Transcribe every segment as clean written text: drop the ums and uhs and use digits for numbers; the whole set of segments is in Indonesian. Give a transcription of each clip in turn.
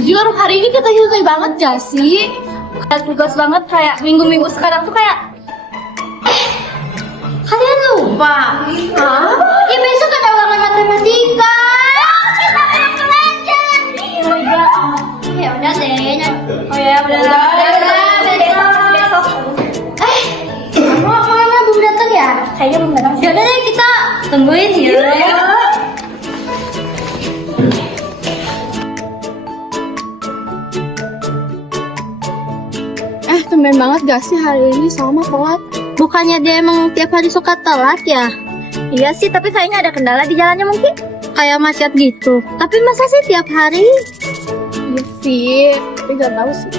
Jujur, hari ini kita santai banget gak sih? Kayak tugas banget, kayak minggu-minggu sekarang tuh kayak Kalian lupa? Hah? Ya besok ada ulangan matematika. Kita belum belajar. Ya udah deh. oh ya udah Besok. Mau kemana belum datang ya? kayaknya belum datang. Ya udah deh kita tungguin ya. Tumben banget gak sih hari ini sama telat? Bukannya dia emang tiap hari suka telat ya? Iya sih, tapi kayaknya ada kendala di jalannya mungkin. Kayak macet gitu. Tapi masa sih tiap hari? Iya sih, tapi gak tahu sih.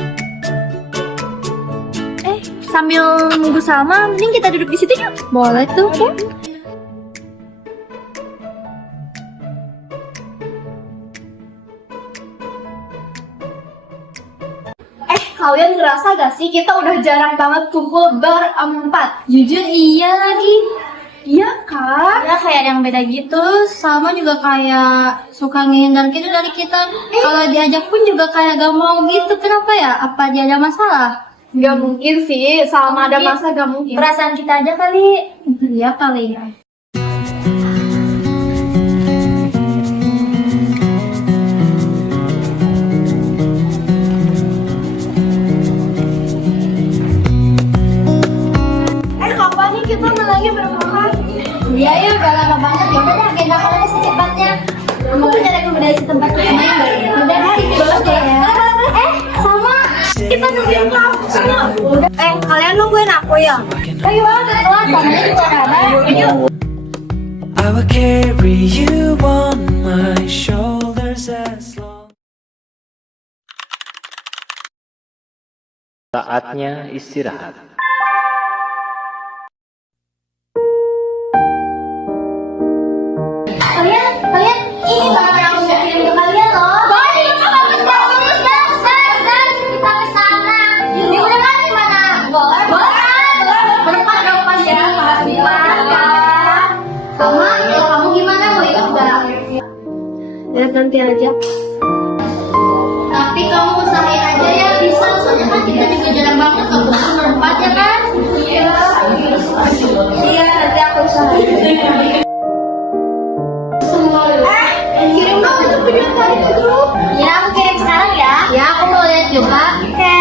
Sambil nunggu Salma, mending kita duduk di situ yuk. Boleh tuh. Kalian ngerasa gak sih kita udah jarang banget kumpul berempat? Jujur iya lagi. Iya kan? Ya kayak yang beda gitu. Sama juga kayak suka ngehindar gitu dari kita. Kalau diajak pun juga kayak gak mau gitu. Kenapa ya? Apa dia ada masalah? Gak mungkin sih, Salma ada Mungkin. masa gak mungkin. Perasaan kita aja kali. Iya kali ya. Kapan nih kita menangnya berempat? Iya ya udah lama banget. Ya udah deh agenda kalian secepatnya. Kamu punya rekomendasi tempat yang main gak? Udah hari aja ya. Sama kita nungguin kamu semua. Kalian nungguin aku ya? Ayo telat namanya juga ada. I will carry you on my shoulders as long. Saatnya istirahat. Kalian ini teman aku mau kirim ke kalian loh. Boleh kita harus das. Kita ke sana. Di mana di mana? Boleh. Berempat dong pas ya. Makasih banget. Sama kalau kamu gimana mau ikut gak? Ya nanti aja. Tapi kamu usahain aja ya bisa. Soalnya kan kita juga jarang banget kalau berempat ya kan? Iya, nanti aku usahain. Kirim dong itu video tadi ke grup. Ya aku kirim sekarang ya. Ya aku mau lihat juga. Oke.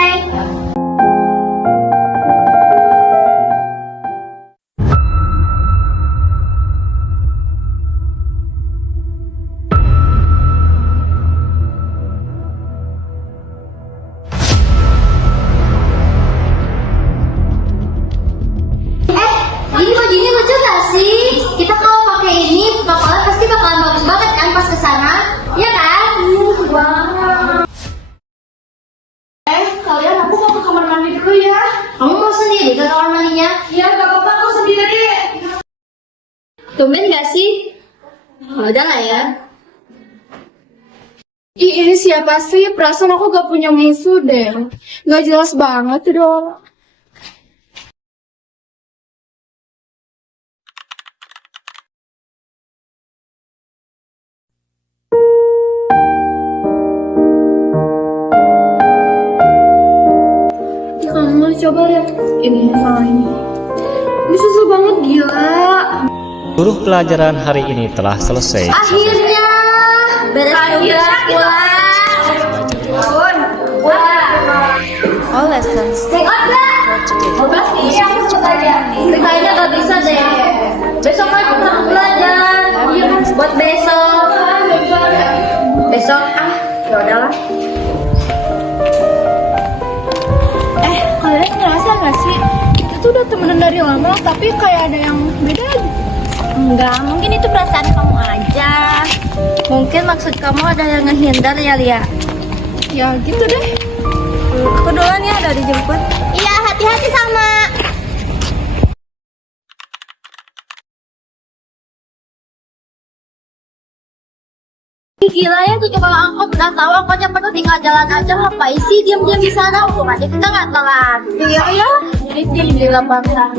Ini bajunya lucu gak sih? Kita kalau pakai ini bakalan pasti bakalan bagus banget kan pas kesana, ya kan? Lucu banget. Kalian aku mau ke kamar mandi dulu ya. Kamu mau sendiri ke kamar mandinya? Iya, gak apa-apa aku sendiri. Tumben gak sih? Udah lah ya. Ih, ini siapa sih? Perasaan aku gak punya musuh deh. Gak jelas banget tuh orang. Kamu coba lihat ini fine. Ini susah banget gila. Seluruh pelajaran hari ini telah selesai. Akhirnya beres tugas pulang. All lessons Take out lah. for today. Iya, aku coba aja. Kayaknya gak bisa deh. Besok kan kita belajar. Iya, buat besok. Besok ya udahlah. Kalian ngerasa gak sih? Kita tuh udah temenan dari lama, tapi kayak ada yang beda aja. Enggak, mungkin itu perasaan kamu aja. Mungkin maksud kamu ada yang ngehindar ya, Lia. Ya gitu deh. Aku duluan ya, udah dijemput. Iya, hati-hati sama. Gila ya, tuh coba angkot nggak tahu angkotnya penuh tinggal jalan aja ngapain sih diam-diam di sana hukum aja kita nggak telat. Iya ya, jadi diam di lapangan.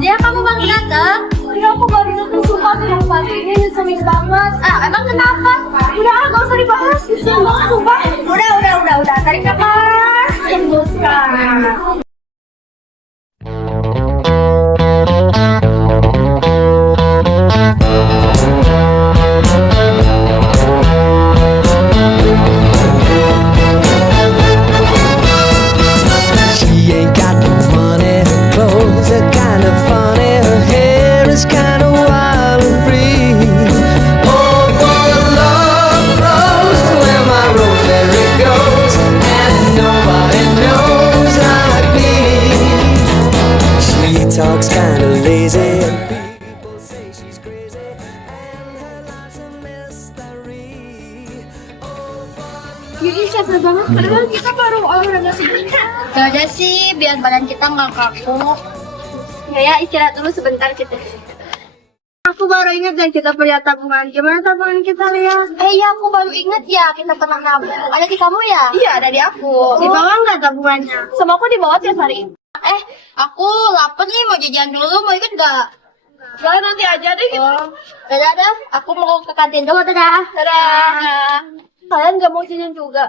Dia kamu bang datang? Ya aku baru nonton sumpah yang pagi ini nyeselin banget. Emang kenapa? Udah, gak usah dibahas. Nyesel banget sumpah. Udah. Tarik nafas. Hembuskan. She ain't got no money, her clothes are kind of funny, her hair is kind of wild and free. Oh, but love grows to where my rosemary goes, and nobody knows like me. She talks kind of lazy, and people say she's crazy, and her life's a mystery. Jadi capek banget, padahal kita baru olahraga sebentar. Ya udah sih, biar badan kita nggak kaku. Ya, istirahat dulu sebentar kita. Aku baru ingat dan kita punya tabungan. Gimana tabungan kita, lihat? Iya, aku baru inget ya, kita pernah nabung. Ada di kamu ya? Iya, ada di aku. Di bawah nggak tabungannya? Sama aku di bawah tiap hari. Aku lapar nih, mau jajan dulu, mau ikut nggak? Nah, nanti aja deh kita. Dadah, aku mau ke kantin dulu, dadah. Kalian nggak mau jajan juga?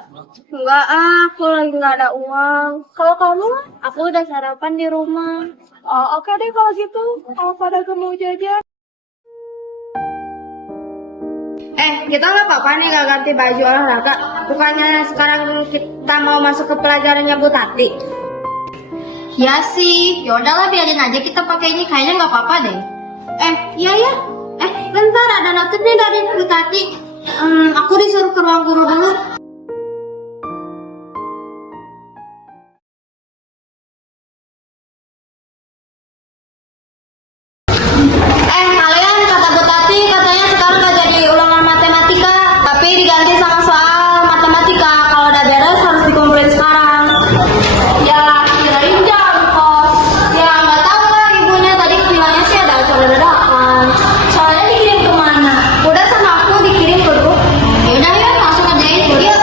Enggak, aku lagi nggak ada uang. Kalau kamu? Aku udah sarapan di rumah. Oh, oke deh kalau gitu. Kalau pada mau jajan. Kita nggak apa-apa nih nggak ganti baju olahraga. Bukannya sekarang kita mau masuk ke pelajarannya Bu Tati. Ya sih, yaudahlah biarin aja kita pakai ini, kayaknya nggak apa-apa deh. Iya ya. Bentar ada notif nih dari Bu Tati. Aku disuruh ke ruang guru dulu. Kalian kata Bu Tati katanya sekarang nggak jadi ulangan matematika, tapi diganti sama soal matematika. Kalau udah beres harus dikumpulin sekarang. Ya, kirain jam kos. Ya nggak tahu lah ibunya tadi bilangnya sih ada acara dadakan. Soalnya dikirim kemana? Udah sama aku dikirim ke grup. Yaudah ya, langsung kerjain. Yuk.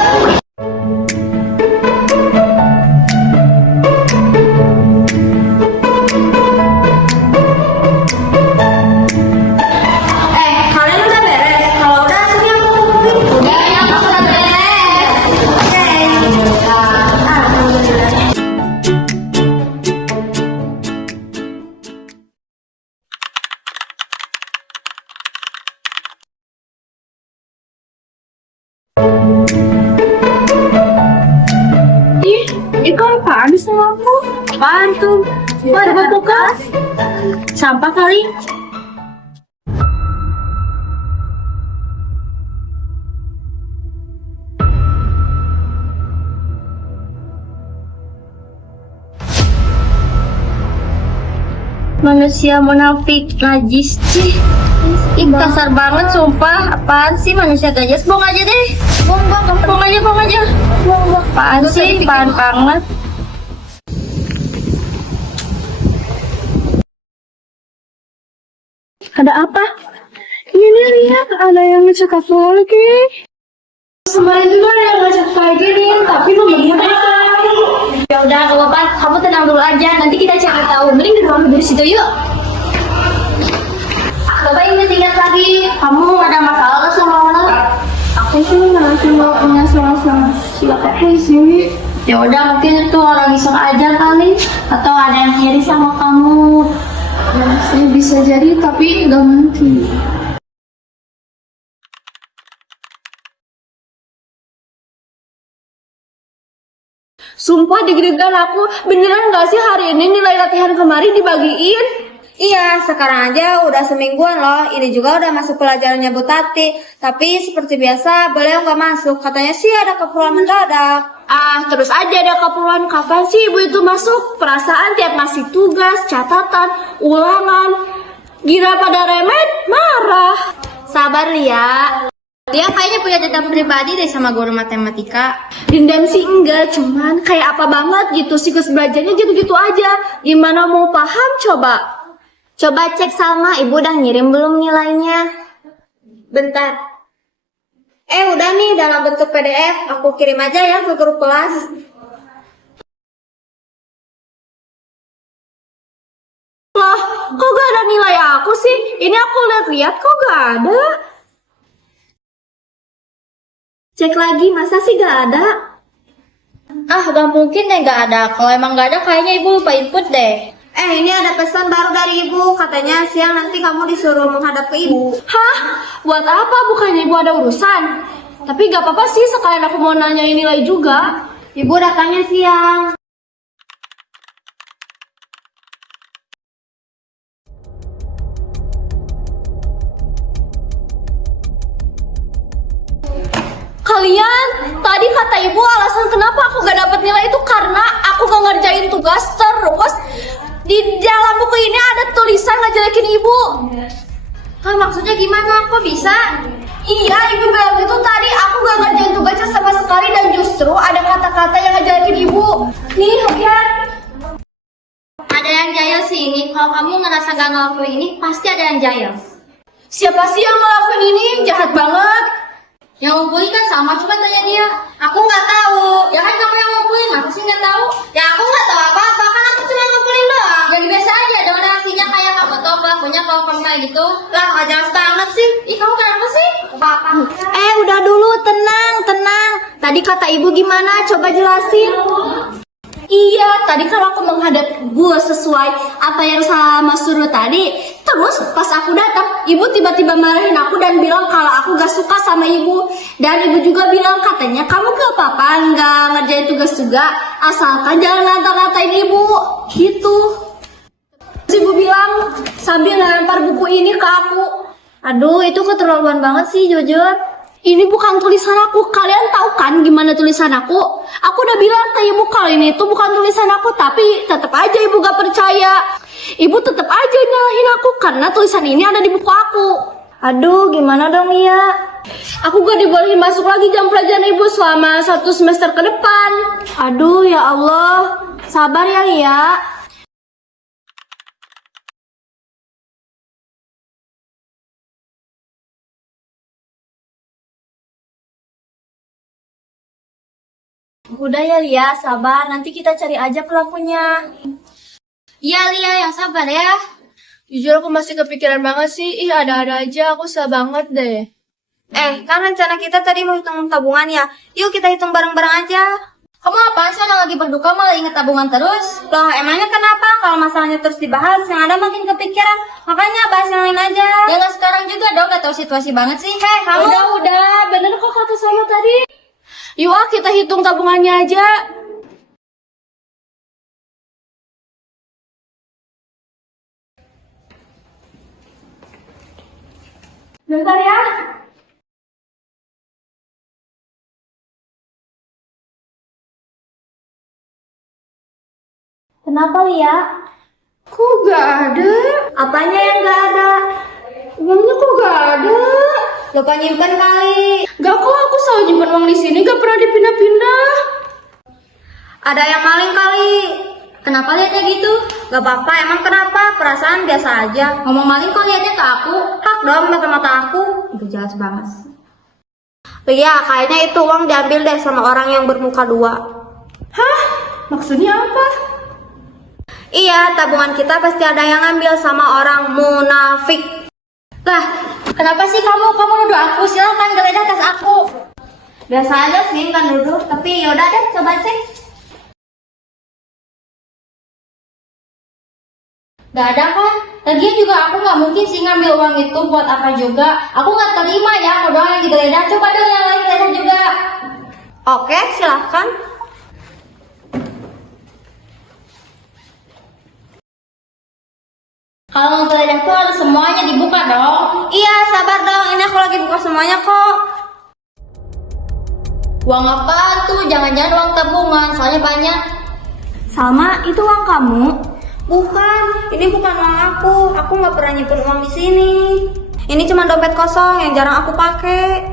Kalian udah beres? Kalau udah sini aku kumpulin. Udah ya, aku udah beres. Oke. Itu apaan sama aku? Apaan tuh? Coba buka. Sampah kali. Manusia munafik najis sih. Ih, kasar banget sumpah. Apaan sih manusia gajas? Buang aja deh. Buang aja. Apaan sih? Apaan banget. Ada apa? Ini lihat ada yang ngecek aku lagi. Kemarin juga ada yang ngecek kayak gini, tapi nomornya Ya udah, gak apa-apa. Kamu tenang dulu aja. Nanti kita cari tahu. Mending di ruang dari situ yuk. Coba ingat lagi. Kamu ada masalah sama orang? aku sih ngerasa nggak punya sama siapa sih. Ya udah, mungkin itu orang iseng aja kali. Atau ada yang iri sama kamu. Ya, sih bisa jadi, tapi nggak mungkin. Sumpah deg-degan aku, beneran gak sih hari ini nilai latihan kemarin dibagiin? Iya, sekarang aja udah semingguan loh. Ini juga udah masuk pelajarannya Bu Tati. Tapi seperti biasa, beliau gak masuk. Katanya sih ada keperluan mendadak. Terus aja ada keperluan. Kapan sih ibu itu masuk? Perasaan tiap ngasih tugas, catatan, ulangan, gira pada remet, marah. Sabar Lia. Dia kayaknya punya dendam pribadi deh sama guru matematika. Dendam sih enggak, cuman kayak apa banget gitu. Siklus belajarnya gitu-gitu aja. Gimana mau paham coba? Coba cek Salma, ibu udah ngirim belum nilainya? Bentar. Udah nih dalam bentuk PDF. Aku kirim aja ya ke grup kelas. Loh, kok gak ada nilai aku sih? Ini aku lihat-lihat kok gak ada. Cek lagi, masa sih gak ada? Ah, gak mungkin deh gak ada. Kalau emang gak ada, kayaknya ibu lupa input deh. Ini ada pesan baru dari ibu. Katanya siang nanti kamu disuruh menghadap ke ibu. Hah? Buat apa? Bukannya ibu ada urusan? Tapi gak apa-apa sih, sekalian aku mau nanyain nilai juga. Ibu datangnya siang. Kalian, tadi kata ibu alasan kenapa aku gak dapet nilai itu karena aku gak ngerjain tugas. Terus di dalam buku ini ada tulisan ngejelekin ibu. Hah, maksudnya gimana? Kok bisa? Iya, ibu bilang gitu tadi. Aku gak ngerjain tugasnya sama sekali dan justru ada kata-kata yang ngejelekin ibu. Nih, lihat. Ada yang jahil sih ini. Kalau kamu ngerasa gak ngelakuin ini, pasti ada yang jahil. Siapa sih yang ngelakuin ini? Jahat banget. Yang ngumpulin kan sama, coba tanya dia. Aku nggak tahu. Ya kan kamu yang ngumpulin, masa sih nggak tahu? Ya aku nggak tahu apa-apa, kan aku cuma ngumpulin doang. Jadi biasa aja dong reaksinya kayak kamu tau pelakunya kalau kamu kayak gitu. Lah nggak jelas banget sih. Ih kamu kenapa sih? Apa-apa. Udah dulu, tenang. Tadi kata ibu gimana? Coba jelasin. Iya, tadi kan aku menghadap gue sesuai apa yang sama suruh tadi. Terus pas aku datang, ibu tiba-tiba marahin aku dan bilang kalau aku gak suka sama ibu. Dan ibu juga bilang katanya kamu gak apa-apa, gak ngerjain tugas juga, asalkan jangan ngata-ngatain ibu. Gitu. Terus ibu bilang sambil lempar buku ini ke aku. Aduh, itu keterlaluan banget sih, jujur. Ini bukan tulisan aku. Kalian tahu kan gimana tulisan aku? Aku udah bilang ke ibu kalau ini itu bukan tulisan aku, tapi tetap aja ibu gak percaya. Ibu tetap aja nyalahin aku karena tulisan ini ada di buku aku. Aduh, gimana dong ya? Aku gak dibolehin masuk lagi jam pelajaran ibu selama 1 semester ke depan. Aduh, ya Allah. Sabar ya, Lia. Udah ya Lia, sabar. Nanti kita cari aja pelakunya. Iya Lia, yang sabar ya. Jujur aku masih kepikiran banget sih. Ih, ada-ada aja. Aku susah banget deh. Kan rencana kita tadi mau hitung tabungan ya. Yuk kita hitung bareng-bareng aja. Kamu apaan sih orang lagi berduka malah inget tabungan terus? Loh, emangnya kenapa? Kalau masalahnya terus dibahas, yang ada makin kepikiran. Makanya bahas yang lain aja. Ya nggak sekarang juga dong, gak tahu situasi banget sih. Hei, kamu. Udah. Bener kok kata saya tadi. Yuk kita hitung tabungannya aja. Bentar ya. Kenapa Lia? Kok gak ada? Apanya yang gak ada? Uangnya kok gak ada? Lupa nyimpen kali. Gak kok, aku selalu nyimpen uang di sini, gak pernah dipindah-pindah. Ada yang maling kali. Kenapa liatnya gitu? Gak apa-apa, emang kenapa? Perasaan biasa aja. Ngomong maling kok liatnya ke aku? Hak dong, mata-mata aku. Itu jelas banget. Lia, kayaknya itu uang diambil deh sama orang yang bermuka dua. Hah? Maksudnya apa? Iya, tabungan kita pasti ada yang ngambil sama orang munafik. Lah, kenapa sih kamu nuduh aku? Silakan geledah tas aku. Biasa aja sih, kan nuduh. Tapi yaudah deh, coba cek. Gak ada kan? Lagian juga aku gak mungkin sih ngambil uang itu buat apa juga. Aku gak terima ya, aku doang yang digeledah. Coba dong yang lain geledah juga. Oke, silahkan. Kalau mau geledah tuh harus semuanya dibuka dong. Iya, sabar dong. Ini aku lagi buka semuanya kok. Uang apa tuh? Jangan-jangan uang tabungan, soalnya banyak. Salma, itu uang kamu? Bukan, ini bukan uang aku. Aku nggak pernah nyimpen uang di sini. Ini cuma dompet kosong yang jarang aku pakai.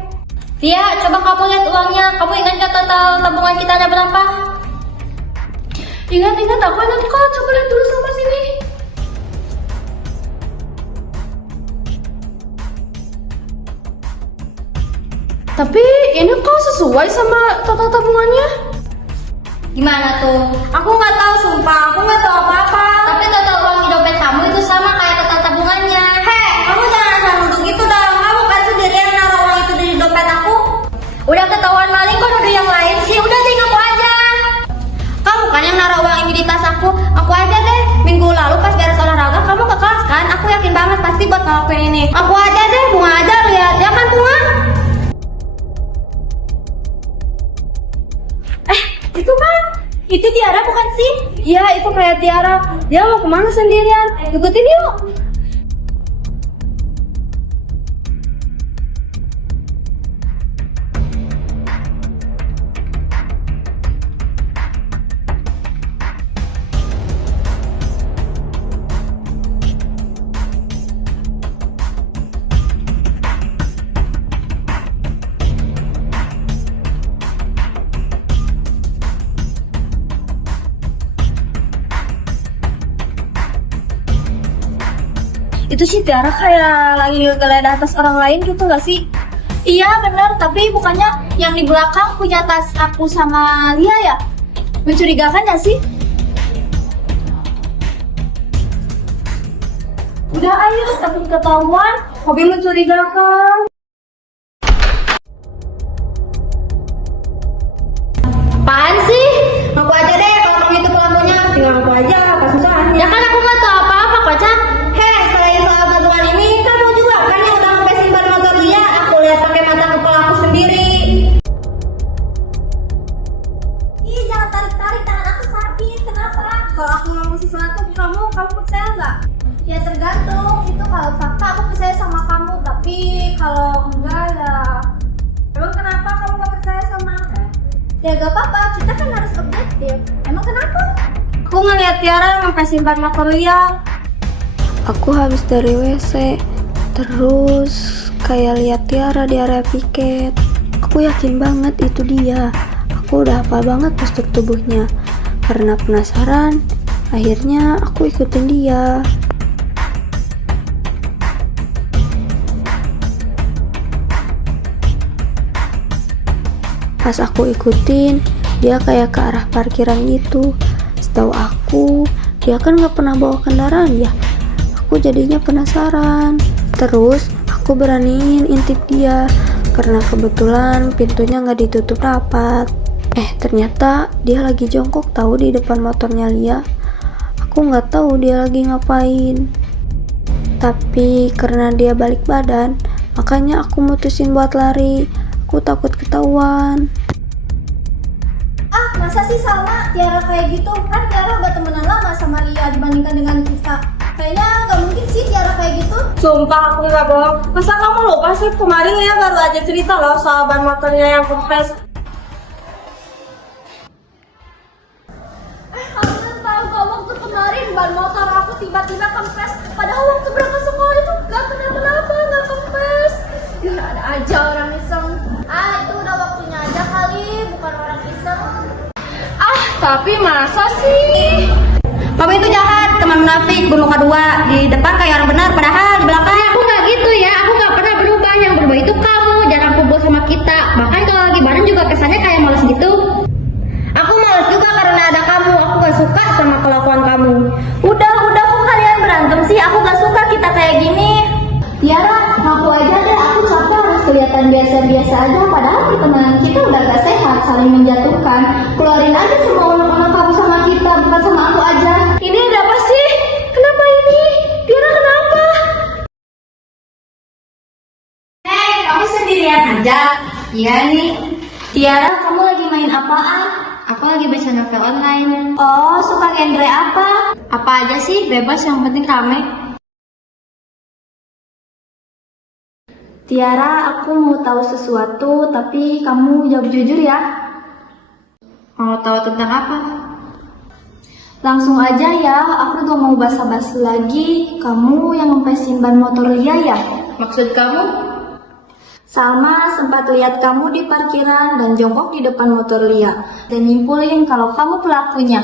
Tia, coba kamu lihat uangnya. Kamu ingat nggak total tabungan kita ada berapa? Ingat, aku ingat kok. Coba lihat dulu sama sini. Tapi ini kok sesuai sama total tabungannya? Gimana tuh? Aku nggak tahu, sumpah. Aku nggak tahu apa-apa. Tapi total uang di dompet kamu itu sama kayak Aku aja deh, minggu lalu pas beres olahraga kamu ke kelas kan? Aku yakin banget pasti buat ngelakuin ini. Aku aja deh, Bunga aja lihat. Ya kan Bunga? Itu kan? Itu Tiara bukan sih? Iya, itu kayak Tiara. Dia mau kemana sendirian? Ikutin yuk. Itu sih Tiara kayak lagi ngegeledah atas orang lain gitu gak sih? Iya benar, tapi bukannya yang di belakang punya tas aku sama Lia ya? Mencurigakan gak sih? Udah ayo, takut ketahuan, mobil mencurigakan. Apaan sih? Ngaku aja deh kalau kamu itu pelakunya. Tinggal ngaku aja, apa susahnya? Ya kan aku gak tahu apa-apa kocak. Heh, selain soal bantuan ini, kamu juga kan yang udah sampai simpan motor Lia. Aku lihat pakai mata kepala aku sendiri. Ih, jangan tarik-tarik, tangan aku sakit. Kenapa? Kalau aku ngomong sesuatu ke kamu percaya nggak? Ya tergantung. Itu kalau fakta aku percaya sama kamu, tapi kalau enggak ya. Emang kenapa kamu gak percaya sama aku? Ya gak apa-apa, kita kan harus objektif. Emang kenapa? Aku ngeliat Tiara sampai simpan motor Lia. Aku habis dari WC, terus kayak lihat Tiara di area piket. Aku yakin banget itu dia. Aku udah hafal banget postur tubuhnya. Karena penasaran, akhirnya aku ikutin dia. Pas aku ikutin, dia kayak ke arah parkiran gitu. Setahu aku, dia kan gak pernah bawa kendaraan ya. Aku jadinya penasaran. Terus aku beraniin intip dia karena kebetulan pintunya nggak ditutup rapat. Ternyata dia lagi jongkok tahu di depan motornya Lia. Aku nggak tahu dia lagi ngapain. Tapi karena dia balik badan, makanya aku mutusin buat lari. Aku takut ketahuan. Ah, masa sih sama Tiara kayak gitu? Kan Tiara udah temenan lama sama Lia dibandingkan dengan kita. Kayaknya gak mungkin sih Tiara kayak gitu. Sumpah aku nggak bohong. Masa kamu lupa sih kemarin Lia baru aja cerita loh soal ban motornya yang kempes. Aku tahu kalau waktu kemarin ban motor aku tiba-tiba kempes. Padahal waktu berangkat sekolah itu gak kenapa-napa, gak kempes. Ya ada aja orang iseng. Itu udah waktunya aja kali, bukan orang iseng. Tapi masa sih? Kamu itu jahat, teman munafik, bermuka dua. Di depan kayak orang benar, padahal di belakang. Aku nggak gitu ya, aku nggak pernah berubah. Yang berubah itu kamu, jarang kumpul sama kita. Bahkan kalau lagi bareng juga kesannya kayak malas gitu. Aku malas juga karena ada kamu. Aku gak suka sama kelakuan kamu. Udah kok kalian berantem sih. Aku gak suka kita kayak gini. Tiara, ngaku aja deh, aku capek harus kelihatan biasa-biasa aja. Padahal pertemanan kita udah gak sehat, saling menjatuhkan. Keluarin aja semua unek-unek kamu sama kita, bukan sama aku aja. Ini ada apa sih? Kenapa ini? Tiara kenapa? Hei, kamu sendirian aja? Iya nih. Tiara, kamu lagi main apaan? Aku lagi baca novel online. Oh, suka genre apa? Apa aja sih? Bebas, yang penting rame. Tiara, aku mau tahu sesuatu, tapi kamu jawab jujur ya. Mau tahu tentang apa? Langsung aja ya, aku gak mau basa-basi lagi. Kamu yang ngempesin ban motor Lia ya? Maksud kamu? Salma sempat lihat kamu di parkiran dan jongkok di depan motor Lia dan nyimpulin kalau kamu pelakunya.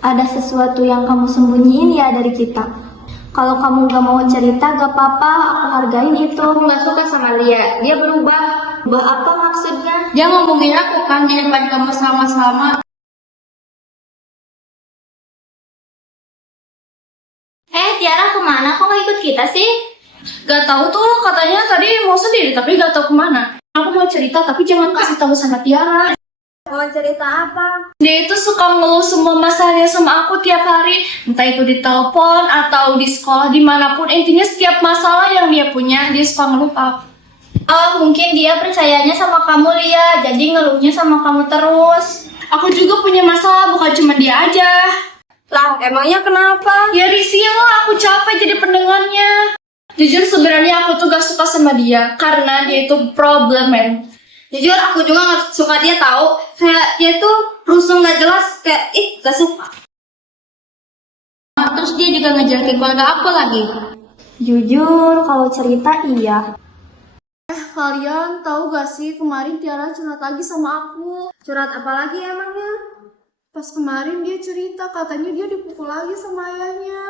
Ada sesuatu yang kamu sembunyiin ya dari kita. Kalau kamu gak mau cerita gak apa-apa, aku hargain itu. Aku nggak suka sama Lia. Dia berubah. Ubah apa maksudnya? Dia ngomongin aku kan di depan kamu sama-sama. Tiara kemana? Kok nggak ikut kita sih? Gak tahu tuh, katanya tadi mau sendiri tapi gak tahu kemana. Aku mau cerita tapi jangan kasih tahu sama Tiara. Mau cerita apa? Dia itu suka ngeluh semua masalahnya sama aku tiap hari. Entah itu di telepon atau di sekolah, dimanapun. Intinya setiap masalah yang dia punya, dia suka ngeluh ke aku. Oh, mungkin dia percayanya sama kamu, Lia. Jadi ngeluhnya sama kamu terus. Aku juga punya masalah, bukan cuma dia aja. Lah, emangnya kenapa? Ya risih lah, aku capek jadi pendengarnya. Jujur sebenarnya aku tuh gak suka sama dia. Karena dia itu problem, men. Jujur aku juga gak suka dia tahu. Kayak dia tuh rusuh gak jelas. Kayak, gak suka. Terus dia juga ngejelekin keluarga aku lagi. Jujur, kalau cerita iya. Kalian tahu gak sih kemarin Tiara curhat lagi sama aku. Curhat apa lagi emangnya? Pas kemarin dia cerita katanya dia dipukul lagi sama ayahnya.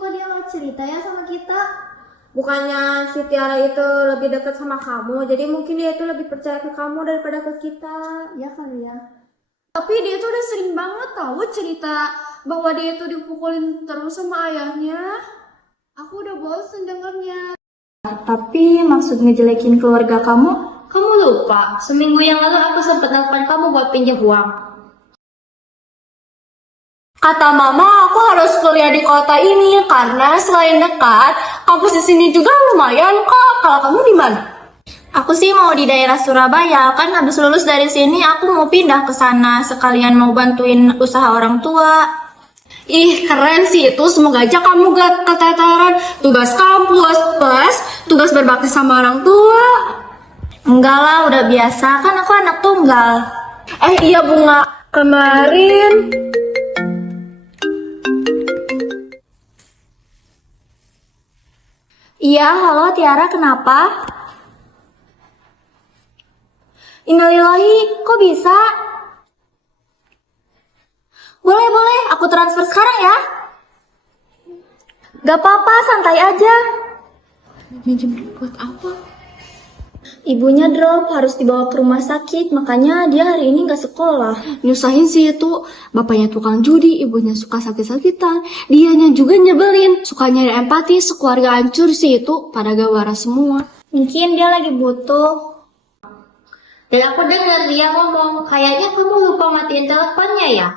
Kok dia gak cerita ya sama kita? Bukannya si Tiara itu lebih dekat sama kamu, jadi mungkin dia itu lebih percaya ke kamu daripada ke kita. Ya kali ya. Tapi dia tuh udah sering banget tahu cerita bahwa dia itu dipukulin terus sama ayahnya. Aku udah bosen dengernya. Tapi maksud ngejelekin keluarga kamu lupa. Seminggu yang lalu aku sempat telepon kamu buat pinjam uang. Kata mama aku harus kuliah di kota ini karena selain dekat, kampus di sini juga lumayan kok. Kalau kamu di mana? Aku sih mau di daerah Surabaya, kan habis lulus dari sini aku mau pindah ke sana sekalian mau bantuin usaha orang tua. Ih, keren sih itu. Semoga aja kamu gak keteteran tugas kampus plus tugas berbakti sama orang tua. Enggak lah, udah biasa, kan aku anak tunggal. Iya Bunga, kemarin Iya, halo Tiara, kenapa? Innalillahi, kok bisa? Boleh, aku transfer sekarang ya. Gak apa-apa, santai aja. Minjem buat apa? Ibunya drop, harus dibawa ke rumah sakit, makanya dia hari ini gak sekolah. Nyusahin sih itu. Bapaknya tukang judi, ibunya suka sakit-sakitan. Dianya juga nyebelin. Suka nyari empati, sekeluarga hancur sih itu. Pada gak waras semua. Mungkin dia lagi butuh. Dan aku dengar dia ngomong, kayaknya kamu lupa matiin teleponnya ya?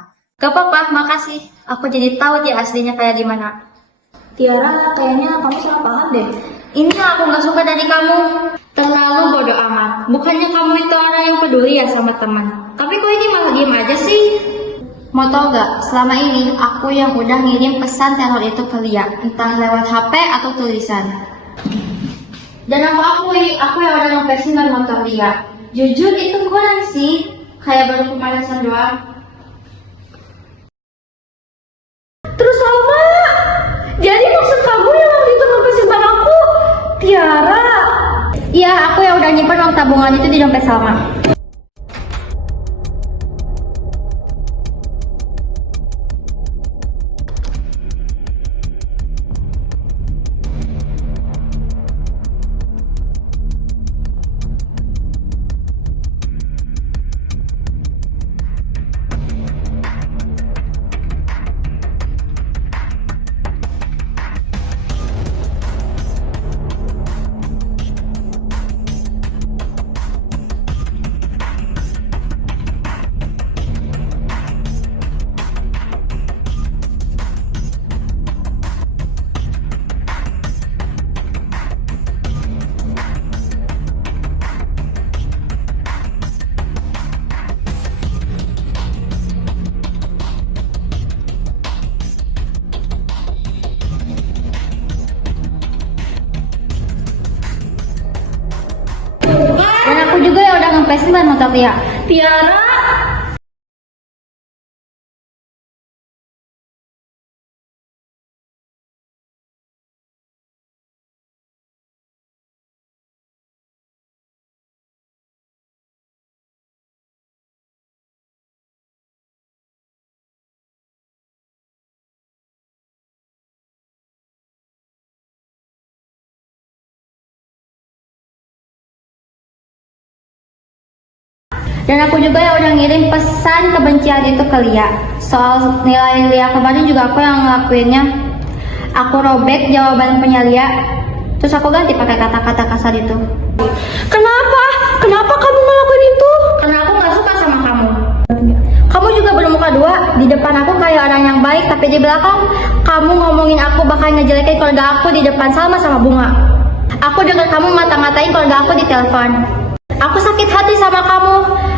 Gak apa-apa, makasih. Aku jadi tahu dia aslinya kayak gimana. Tiara, kayaknya kamu salah paham deh. Ini aku gak suka dari kamu. Terlalu bodoh amat. Bukannya kamu itu orang yang peduli ya sama teman. Tapi kok ini malah diem aja sih? Mau tau gak, selama ini aku yang udah ngirim pesan teror itu ke Lia. Entah lewat HP atau tulisan. Dan aku akui, aku yang udah ngepesin ban motor Lia. Jujur itu kurang sih. Kayak baru pemanasan doang. Terus sama. Jadi maksud kamu yang waktu itu ngepesin ban aku? Tiara. Iya, aku yang udah nyimpen uang tabungan itu di dompet Salma. Dan aku juga yang udah ngepesin ban motor Lia. Tiara. Dan aku juga yang udah ngirim pesan kebencian itu ke Lia. Soal nilai Lia kemarin juga aku yang ngelakuinnya. Aku robek jawaban punya Lia, terus aku ganti pakai kata-kata kasar itu. Kenapa? Kenapa kamu ngelakuin itu? Karena aku gak suka sama kamu. Kamu juga bermuka dua. Di depan aku kayak orang yang baik, tapi di belakang kamu ngomongin aku, bakal ngejelekin keluarga aku di depan Salma sama Bunga. Aku dengar kamu mata-matain keluarga aku di telepon. Aku sakit hati sama kamu.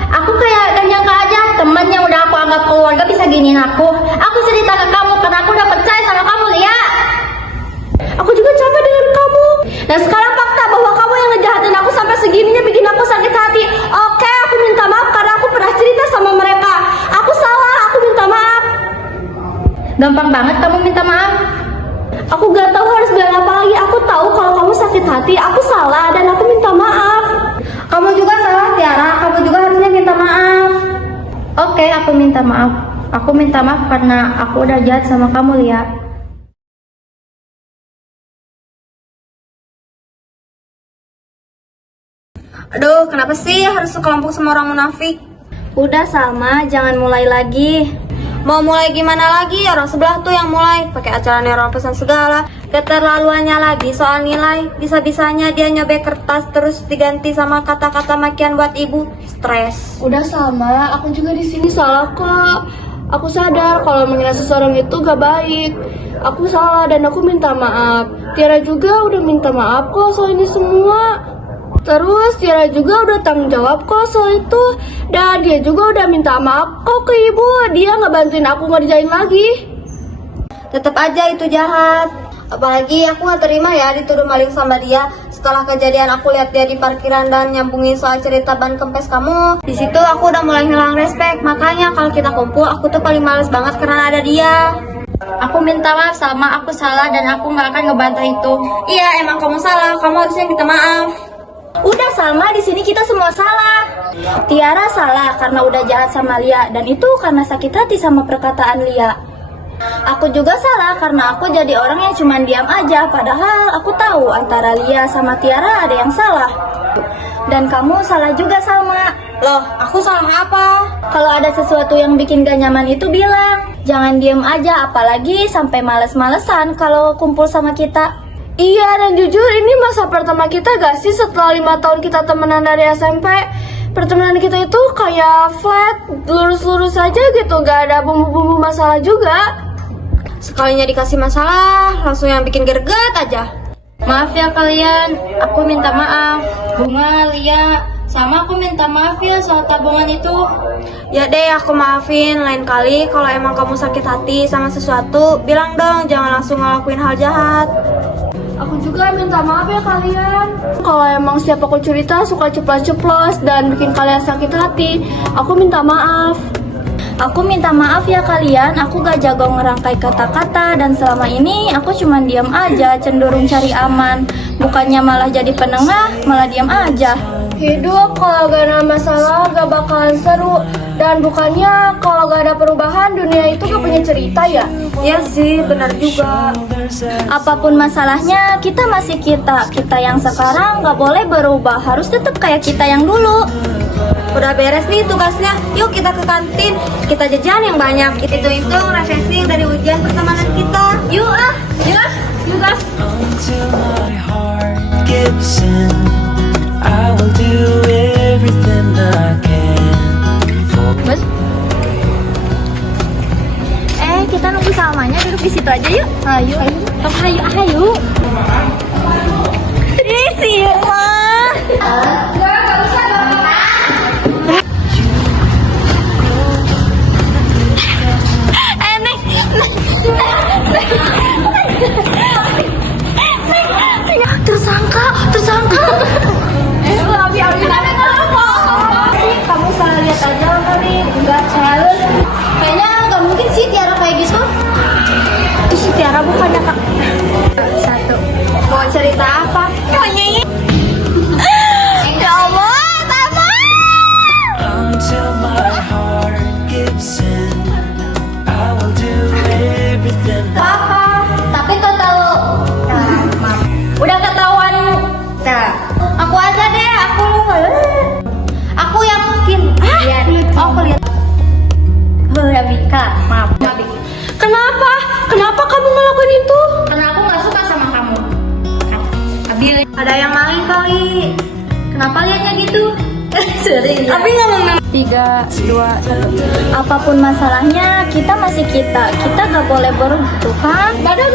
Aku kayak gak nyangka aja temen yang udah aku anggap keluarga bisa giniin aku. Aku cerita ke kamu karena aku udah percaya sama kamu, Lia. Aku juga capek dengan kamu. Dan sekarang fakta bahwa kamu yang ngejahatin aku sampai segininya bikin aku sakit hati. Oke, aku minta maaf karena aku pernah cerita sama mereka. Aku salah, aku minta maaf. Gampang banget kamu minta maaf. Aku gak tahu harus bilang apa lagi. Aku tahu kalau kamu sakit hati. Aku salah dan aku minta maaf. Kamu juga salah, Tiara. Kamu juga harusnya minta maaf. Oke, aku minta maaf. Aku minta maaf karena aku udah jahat sama kamu, Lia. Aduh, kenapa sih harus sekelompok sama orang munafik? Udah Salma, jangan mulai lagi. Mau mulai gimana lagi? Orang sebelah tuh yang mulai pakai acara neror pesan segala. Keterlaluannya lagi soal nilai. Bisa-bisanya dia nyobek kertas terus diganti sama kata-kata makian buat ibu. Stres. Udah Salma, aku juga di sini salah kok. Aku sadar kalau menghina seseorang itu gak baik. Aku salah dan aku minta maaf. Tiara juga udah minta maaf kok soal ini semua. Terus Tiara juga udah tanggung jawab kok soal itu. Dan dia juga udah minta maaf kok ke ibu. Dia gak bantuin aku ngerjain lagi. Tetep aja itu jahat. Apalagi aku gak terima ya dituduh maling sama dia. Setelah kejadian aku lihat dia di parkiran dan nyambungin soal cerita ban kempes kamu. Di situ aku udah mulai hilang respect. Makanya kalau kita kumpul aku tuh paling males banget karena ada dia. Aku minta maaf Salma, aku salah dan aku gak akan ngebantah itu. Iya, emang kamu salah. Kamu harusnya minta maaf. Udah Salma, di sini kita semua salah. Tiara salah karena udah jahat sama Lia dan itu karena sakit hati sama perkataan Lia. Aku juga salah karena aku jadi orang yang cuma diam aja padahal aku tahu antara Lia sama Tiara ada yang salah. Dan kamu salah juga Salma. Loh, aku salah apa? Kalau ada sesuatu yang bikin gak nyaman itu bilang. Jangan diem aja apalagi sampai males-malesan kalau kumpul sama kita. Iya, dan jujur ini masa pertama kita gak sih setelah 5 tahun kita temenan dari SMP. Pertemanan kita itu kayak flat, lurus-lurus aja gitu, gak ada bumbu-bumbu masalah juga. Sekalinya dikasih masalah, langsung yang bikin greget aja. Maaf ya kalian, aku minta maaf. Bunga, Lia, sama aku minta maaf ya soal tabungan itu. Ya deh, aku maafin. Lain kali kalau emang kamu sakit hati sama sesuatu, bilang dong, jangan langsung ngelakuin hal jahat. Aku juga minta maaf ya kalian. Kalau emang setiap aku cerita suka ceplos-ceplos dan bikin kalian sakit hati, aku minta maaf. Aku minta maaf ya kalian, aku gak jago ngerangkai kata-kata dan selama ini aku cuma diam aja, cenderung cari aman. Bukannya malah jadi penengah, malah diam aja. Hidup kalau gak ada masalah gak bakalan seru. Dan bukannya kalau gak ada perubahan dunia itu gak punya cerita ya? Ya sih, benar juga. Apapun masalahnya, kita masih kita. Kita yang sekarang gak boleh berubah, harus tetap kayak kita yang dulu. Udah beres nih tugasnya, yuk kita ke kantin. Kita jajan yang banyak, hitung-hitung refreshing dari ujian pertemanan kita. Yuk ah, yuk guys. Until my heart gives in, I will do everything I can for Kita nunggu Salmanya duduk di situ aja yuk. Ayo. Ih, Silma. Tersangka. Kamu salah lihat aja kali, enggak selalu. Kayaknya nggak mungkin sih Tiara kayak gitu. Itu si Tiara bukannya kak. Satu. Mau cerita apa? Ya Allah, Tama. until my heart gives in, I will do everything I Papa, tapi kau tahu. Nah, maaf. Udah ketahuan. Nah, aku aja deh, aku yakin. Lihat. Oh, aku lihat. Ya Bika, maaf. Kenapa kamu ngelakuin itu? Karena aku nggak suka sama kamu. Abil. Ada yang maling kali. Kenapa liatnya gitu? Sering. Tapi ngomong 3, 2, 1. Apapun masalahnya, kita masih kita. Kita gak boleh berhenti kan? Gak ada.